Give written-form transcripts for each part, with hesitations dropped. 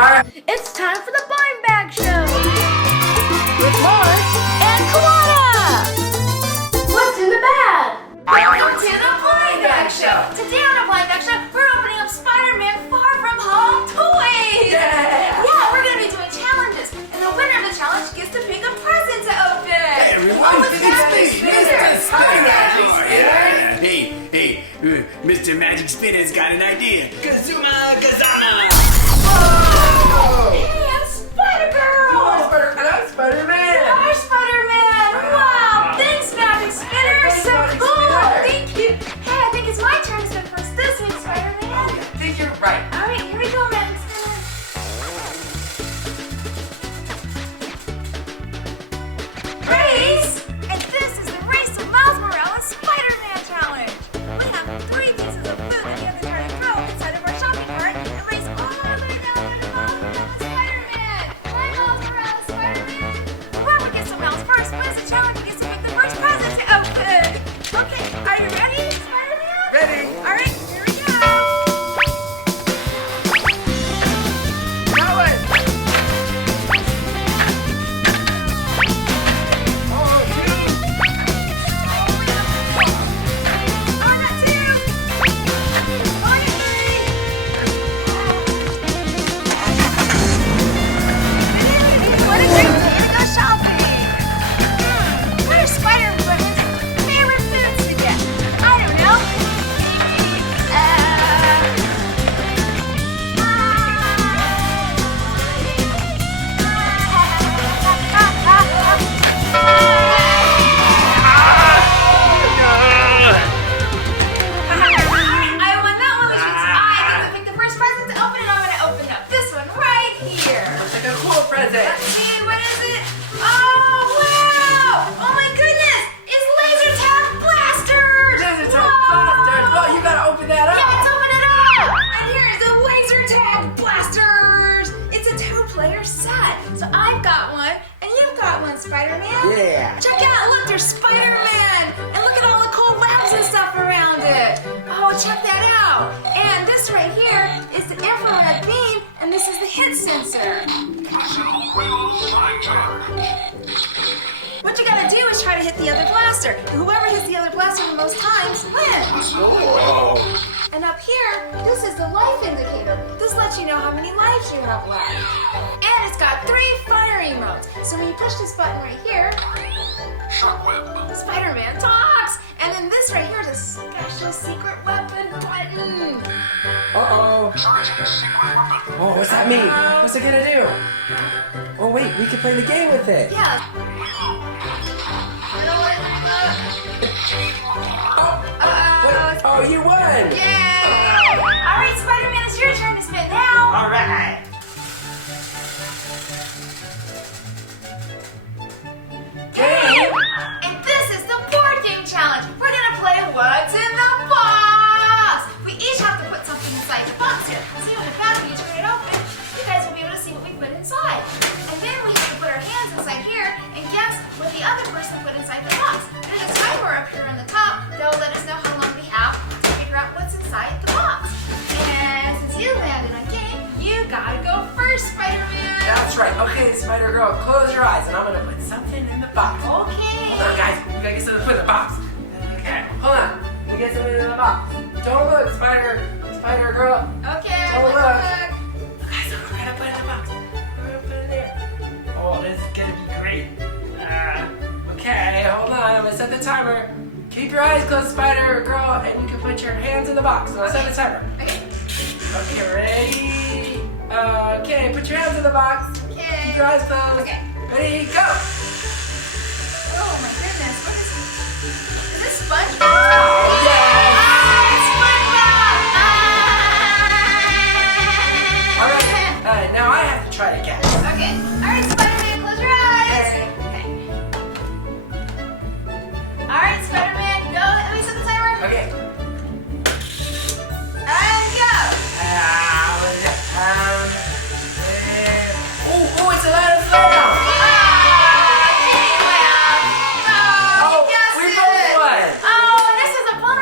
are. It's time for the Blind Bag Show with Mark and Koana. What's in the bag? Welcome to the Blind Bag Show. Today on the Blind Bag Show, we're opening up Spider-Man Far From Home toys. Yeah. Yeah, we're gonna be doing challenges, and the winner of the challenge gets to pick a present to open. Hey, Oh, it's Daffy Spinner. Hey, Mr. Magic Spinner's got an idea. Kazuma Kazama. Whoa! Hey, I'm Spider-Girl. And I'm Spider-Man. Hi, Spider-Man. Wow, thanks, Magic Spinner. So cool. Thank you. Hey, I think it's my turn to spin first this week, Spider-Man. I think you're right. All right, here we go, Magic Spinner. Race! And this is the Race to Miles Morales Spider-Man Challenge. We have 3 pieces of food that you have to try to throw inside of our shopping cart and race all the way down to Miles Morales Spider-Man. Hi, Miles Morales Spider-Man. Whoever gets to Miles first wins the challenge and gets to pick the first present to open. Okay, are you ready, Spider-Man? Ready. All right, here we go. Now what? What a great day to go shopping! What are Spider-Man's favorite foods to get? I don't know. I won that one, which means I get to pick the first present to open, and I'm going to open up this one right here. Looks like a cool present. Let's see, what is it? Oh, wow! Oh my goodness! It's laser tag blasters! Laser tag blasters. Well, you gotta open that up. Yeah, let's open it up! And here is the laser tag blasters! It's a 2-player set. So I've got one, and you've got one, Spider-Man. Yeah. Check it out, look, there's Spider-Man! And look at all the cool webs and stuff around it! Oh, check that out! And this right here is the infrared beam, and this is the hit sensor. What you gotta do is try to hit the other blaster. Whoever hits the other blaster the most times wins. Whoa. And up here, this is the life indicator. This lets you know how many lives you have left. And it's got 3 fire emotes. So when you push this button right here, Spider-Man talks. And then this right here is a special secret weapon button. Uh-oh. Oh, what's that mean? What's it gonna do? Oh, wait, we can play the game with it. Yeah. What? Oh, you won. Yay! All right, Spider-Man, it's your turn to spin now. All right. Game! And this is the board game challenge. We're gonna play What's in the Box. We each have to put something inside the box here. See what happens when you turn it open? You guys will be able to see what we put inside. And then we have to put our hands inside here and guess what the other person put inside the box. There's a timer up here on the top that will let us know how long we have to figure out what's inside the box. And since you landed on game, you gotta go first, Spider-Man. That's right. Okay, Spider-Girl, close your eyes, and I'm gonna put something in the box. Okay. Hold on, guys. We gotta get something to put in the box. Okay, hold on. We get something in the box. Don't look, Spider-Girl. Okay, Don't look. look. Guys, we're gonna put it in the box. We're gonna put it in there. Oh, this is gonna be great. Okay, hold on. I'm gonna set the timer. Keep your eyes closed, Spider-Girl, and you can put your hands in the box. So I'll set the timer. Okay. Okay, ready? Okay, put your hands in the box. Okay. Keep your eyes closed. Okay. Ready, go! Oh my goodness, what is this? Is this SpongeBob? Oh, yes! Ah, SpongeBob! All right, now I have to try to guess. Okay. All right, Spider-Man, close your eyes. Okay. All right, Spider-Man, go. Let me set the timer. Okay. And go. What is that? Oh, it's a lot of fun now. Ah, gee, well. Oh, you guessed we it. both won. Oh, and this is a bonus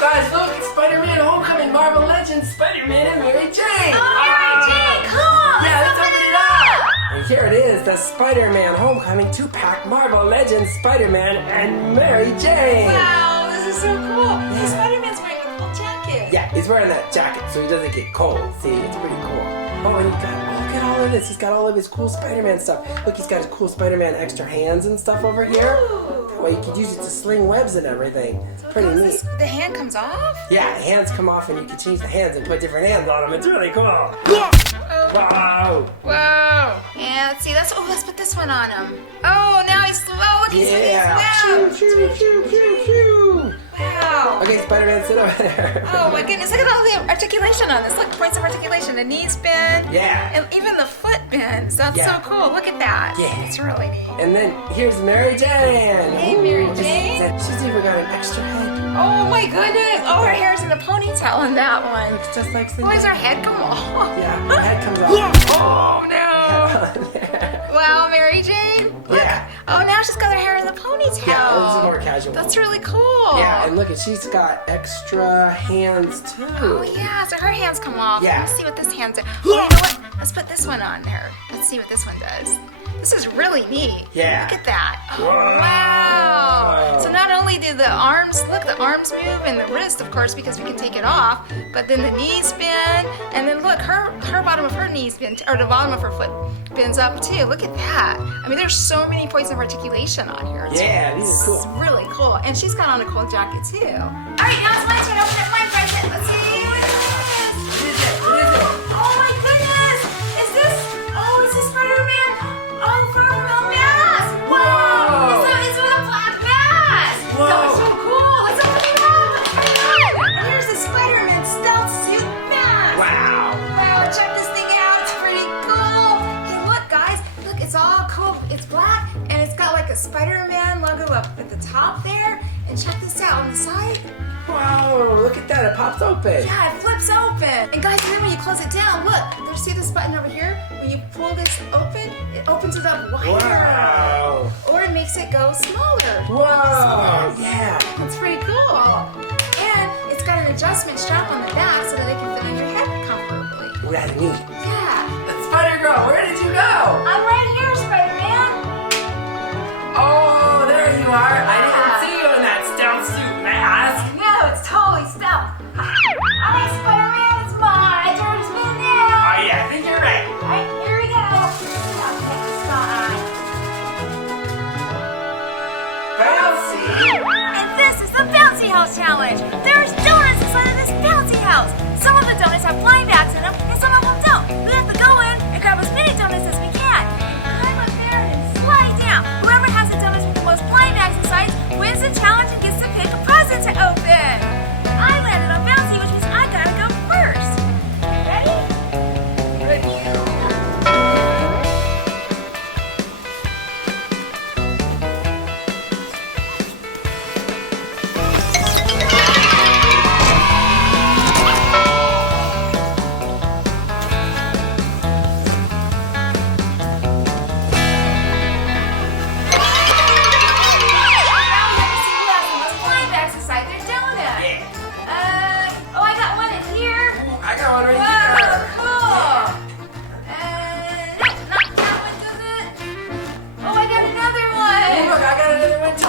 guys, look, it's Spider-Man Homecoming, Marvel Legends, Spider-Man and Mary Jane. Oh, Mary Jane, cool. Yeah, let's open it up. And here it is, the Spider-Man Homecoming 2-pack Marvel Legends, Spider-Man and Mary Jane. Wow, this is so cool. Hey, Spider-Man's wearing a cool jacket. Yeah, he's wearing that jacket so he doesn't get cold. See, it's pretty cool. Oh, and look at all of this. He's got all of his cool Spider-Man stuff. Look, he's got his cool Spider-Man extra hands and stuff over here. Ooh. That way you could use it to sling webs and everything. It's pretty neat. The hand comes off? Yeah, hands come off and you can change the hands and put different hands on them. It's really cool. Wow. Whoa. Yeah, let's see. Let's put this one on him. Oh, now he's slow. Look, he's Yeah. Shoo, shoo, shoo, shoo. Wow. Okay, Spider-Man, sit over there. Oh my goodness, look at all the articulation on this. Look, points of articulation. The knees bend. Yeah. And even the foot bends. That's Yeah. so cool. Look at that. Yeah. It's really neat. And then here's Mary Jane. Hey, Mary Jane. She's even got an extra head. Oh my goodness. Oh, her hair's in a ponytail on that one. Looks just like Why does Cinderella. her head come off? Yeah, her head comes off. Oh no. Wow, Mary Jane. Look. Yeah. Oh, now she's got her hair in the ponytail. Yeah, this is more casual. That's really cool. Yeah, and look, she's got extra hands too. Oh yeah, so her hands come off. Yeah. Let's see what this hand's do. Oh, you know what? Let's put this one on her. Let's see what this one does. This is really neat. Yeah. Look at that. Oh, Whoa. wow. So not only do the arms, look, the arms move and the wrist, of course, because we can take it off, but then the knees bend, and then look, her bottom of her knees bend, or the bottom of her foot bends up too. Look at that. I mean, there's so many points of articulation on here. Yeah, these are cool. It's really cool. And she's got on a cool jacket too. All right, now it's my turn. Open up my present. Let's see what it is. What is it? What is it? Oh my goodness! Is this? Oh, is this Spider-Man? Oh, from a mask! Wow! It's with a black mask! Whoa. That's so cool! Let's open it up! And here's the Spider-Man stealth suit mask! Wow. Wow, check this thing out. It's pretty cool. Hey, look, guys. Look, it's all cool. It's black, and it's got like a Spider-Man logo up at the top there. And check this out on the side. Wow, look at that. It pops open. Yeah, it flips open. And guys, then when you close it down, look, there's, see this button over here? When you pull this open, it opens it up wider. Wow. Or it makes it go smaller. Wow. Yeah. That's pretty cool. And it's got an adjustment strap on the back so that it can fit on your head comfortably. Ooh, that's neat. Yeah. Spider-Girl, where did you go? I'm right here, Spider-Man. Oh, there you are. I didn't see you in that stealth suit mask. No, it's totally stealth. All right, Spider-Man, it's my turn to spin now. Oh, yeah, I think you're right. All right, here we go. I'll get this on. Bouncy. And this is the Bouncy House Challenge. There's donuts inside of this bouncy house. Some of the donuts have blind bags in them, and some of them don't. We have to go in and grab as many donuts as we can. Climb up there and slide down. Whoever has the donuts with the most blind bags inside wins the challenge and gets to pick a present to open. I landed on Bouncy, which means I gotta go first. Ready? Good. I got one right here. Hey, look, I got another one too.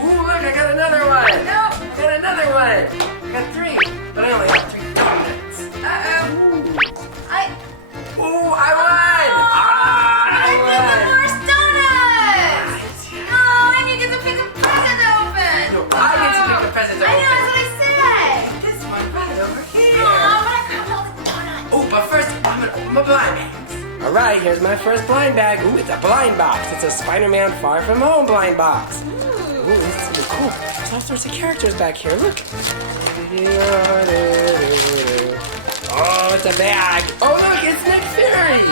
Ooh, look, I got another one. I got another one. I got three, but I only have 3 donuts. Ooh, I won. I won. No, I get to pick a present open. This one right over here. Oh, but first, I'm gonna open my blind bags. All right, here's my first blind bag. Ooh, it's a blind box. It's a Spider-Man Far From Home blind box. Ooh, this is really cool. There's all sorts of characters back here. Look. Oh, it's a bag. Oh, look, it's Nick Fury.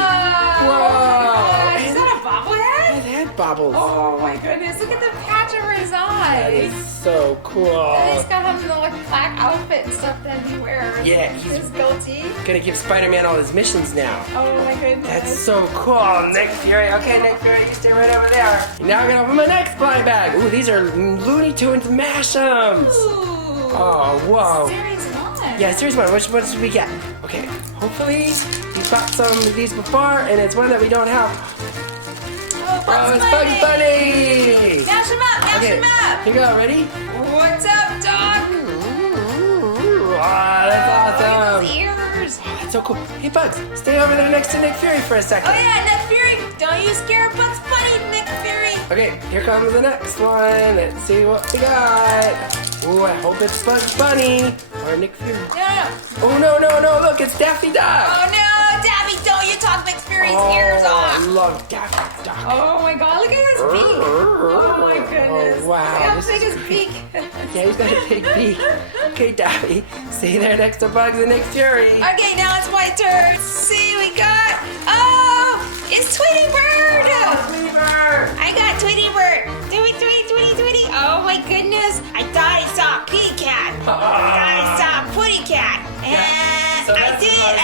Whoa. Is that a bobblehead? His head bobbles. Oh my goodness, look at the patch over his eye. That is so cool. And he's got him in the like black outfit and stuff that he wears. Yeah, his goatee. Gonna give Spider-Man all his missions now. Oh my goodness. That's so cool. Nick Fury. Okay, Nick Fury, you stay right over there. Now I'm gonna open my next blind bag. Ooh, these are Looney Tunes Mashems. Ooh. Oh, whoa. Series 1. Yeah, series 1. What should we get? Okay, hopefully we've got some of these before, and it's one that we don't have. Oh, it's Bugs Bunny! Dash him up, dash him up. Here you go, ready? What's up, dog? Wow, that's awesome. Look at those ears. That's so cool. Hey, Bugs, stay over there next to Nick Fury for a second. Oh yeah, Nick Fury. Don't you scare Bugs Bunny, Nick Fury. Okay, here comes the next one. Let's see what we got. Ooh, I hope it's Bugs Bunny or Nick Fury. No. Oh, no, look, it's Daffy Duck. Oh no, Daffy, don't you talk Nick Fury's ears I off. love Daffy Duck. Oh my god, look at his beak. Oh my goodness. Oh, wow. Look how big his beak. Yeah, he's got a big beak. Okay, Daffy, stay there next to Bugs and Nick Fury. Okay, now it's my turn. Let's see, we got. Oh, it's Tweety Bird. Tweety Bird. I got Tweety Bird. Tweety. Oh my goodness. I thought I saw a kitty cat. I thought I saw a putty cat. And So that's what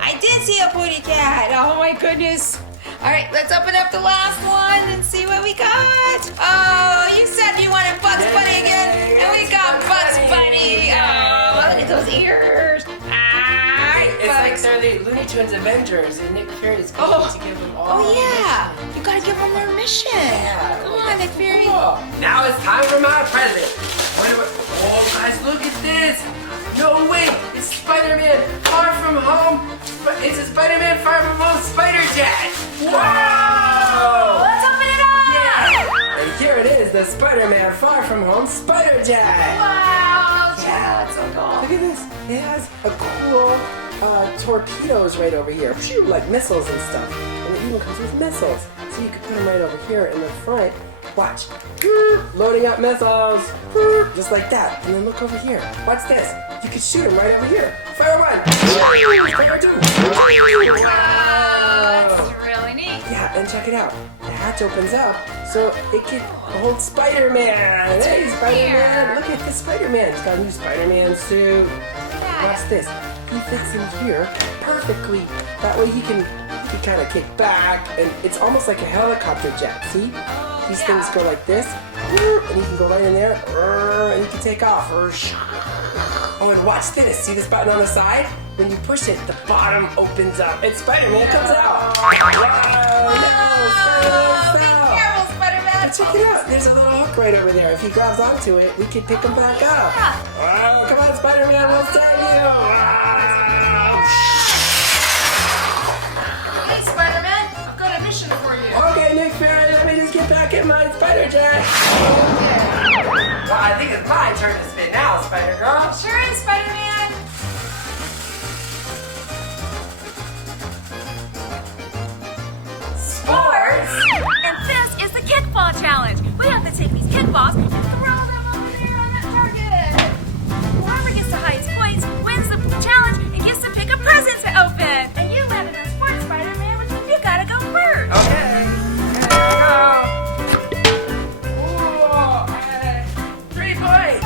I did see a putty cat. Oh my goodness. All right, let's open up the last one and see what we got. Oh, you said you wanted Bugs Bunny again, and we got Bugs Bunny. Oh, look at those ears. It's like they're the Looney Tunes Avengers, and Nick Fury is going to give them all. Oh yeah, you gotta give them their mission. Yeah. Come on, Nick Fury. Cool. Now it's time for my present. Oh, guys, look at this. No way, it's Spider-Man Far From Home. It's a Spider-Man Far From Home Spider Jet. Wow! Let's open it up. Yeah. And here it is, the Spider-Man Far From Home Spider Jet. Wow, yeah, that's so cool. Look at this. It has a cool torpedoes right over here. Phew, like missiles and stuff. And it even comes with missiles. So you can put them right over here in the front. Watch. Loading up missiles. Just like that. And then look over here. Watch this. You can shoot them right over here. Fire 1. Fire 2. Wow, that's really neat. Yeah, and check it out. The hatch opens up so it can hold Spider-Man. Hey, Spider-Man. Look at this Spider-Man. He's got a new Spider-Man suit. Watch this. He fits in here perfectly. That way he can kind of kick back, and it's almost like a helicopter jet. See? These things go like this, and he can go right in there, and he can take off. Oh, and watch this. See this button on the side? When you push it, the bottom opens up, and Spider-Man comes out. Wow! Be careful, Spider-Man. Check it out. There's a little hook right over there. If he grabs onto it, we can pick him back up. Oh, come on, Spider-Man. We'll save you. Hey, Spider-Man, I've got a mission for you. Okay, Nick Fury, let me just get back in my Spider Jet. Well, I think it's my turn to spin now, Spider Girl. Sure is, Spider-Man. Sports! And this is the kickball challenge. We have to take these kickballs and throw them over there on that target. Whoever gets the highest points wins the challenge and gets to pick a present to open. And you landed in sports, Spider-Man, which means you gotta go first. Okay, here we go. Ooh, 3 points.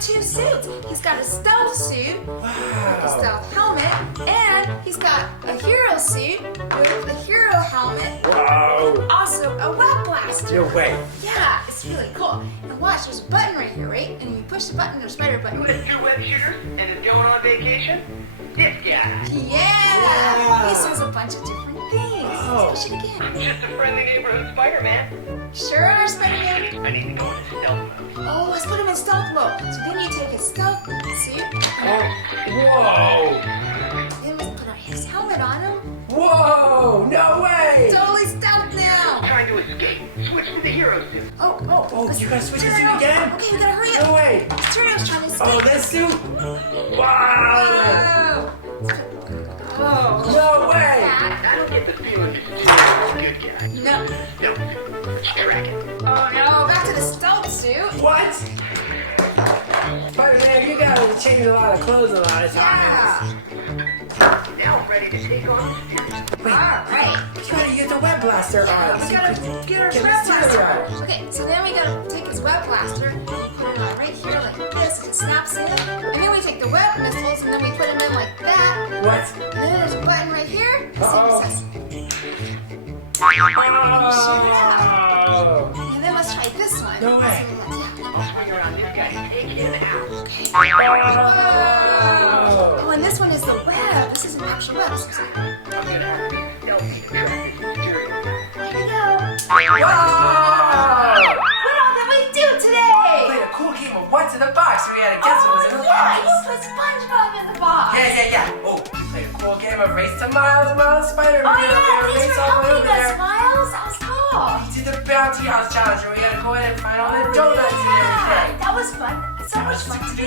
2 suits. He's got a stealth suit with a stealth helmet, and he's got a hero suit with a hero helmet. Wow. Also a web blaster. No way. Yeah, it's really cool. And watch, there's a button right here, right? And you push the button, there's a spider button. Mr. Web Shooter and is going on vacation? This guy. Yeah! He says a bunch of different things. Oh. Push it again. I'm just a friendly neighborhood Spider-Man. Sure are, Spider-Man. I need to go into stealth mode. Oh, let's put him in stealth mode. So then you take his stealth suit. Whoa! Then let's put his helmet on him. Whoa! No way! Totally stealth now. Trying to escape. Switch to the hero suit. Oh, Oh, you gotta switch the turn suit it again? over. Okay, we gotta hurry up. No way! Turner's trying to escape. Oh, that suit! Wow! Oh. No way! I don't get the feeling this is a good guy. No. Nope. Let's track it. Oh no, back to the stealth suit. What? Spider-Man, you gotta change a lot of clothes a lot of times. Now I'm ready to take on the series. Wait, Alright. you gotta get the web blaster on. We gotta get our Get web the blaster. stereo. Okay, so then we gotta take his web blaster and we put it on right here like this. It snaps in. And then we take the web missiles and then we put them in like that. What? And then there's a button right here. Uh-oh. See, it says, Oh! and then let's try this one. No way. So that's, I'll swing around this guy and take him out. Oh, and this one is the web. This is an actual web. So I'm gonna have to be stealthy to track this material. here we go. Whoa! What all did we do today? Played a cool game of What's in the Box. We had to guess what was in the yeah, box. you put SpongeBob in the box. Yeah. Oh, we played a cool game of Race to Miles Spider-Man. Oh We yeah, had to thanks race for all the way helping over us, there. Miles. That was cool. We did the Bounty House Challenge where we had to go in and find all the donuts and Yeah, everything. that was fun. So much fun to do.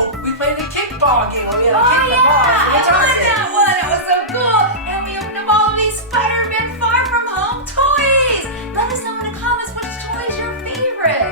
Oh, we played the kickball game where we had to Oh kick the ball. yeah, I from the won target. that one. It was so cool. And we opened up all of these Spider-Man Far From Home toys. Let us know in the comments which toy is your favorite.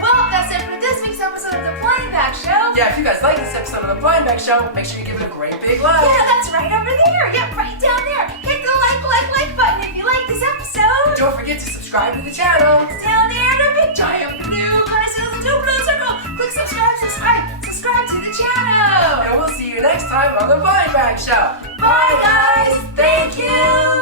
Well, that's it for this week's episode of the Blind Bag Show. Yeah, if you guys like this episode of the Blind Bag Show, make sure you give it a great big like. Yeah, that's right over there. Yep, right down there. Hit the like button if you like this episode. Don't forget to subscribe to the channel. It's down there, the big giant blue Konas2002 blue circle. Click subscribe to the channel. And we'll see you next time on the Blind Bag Show. Bye guys. Thank you.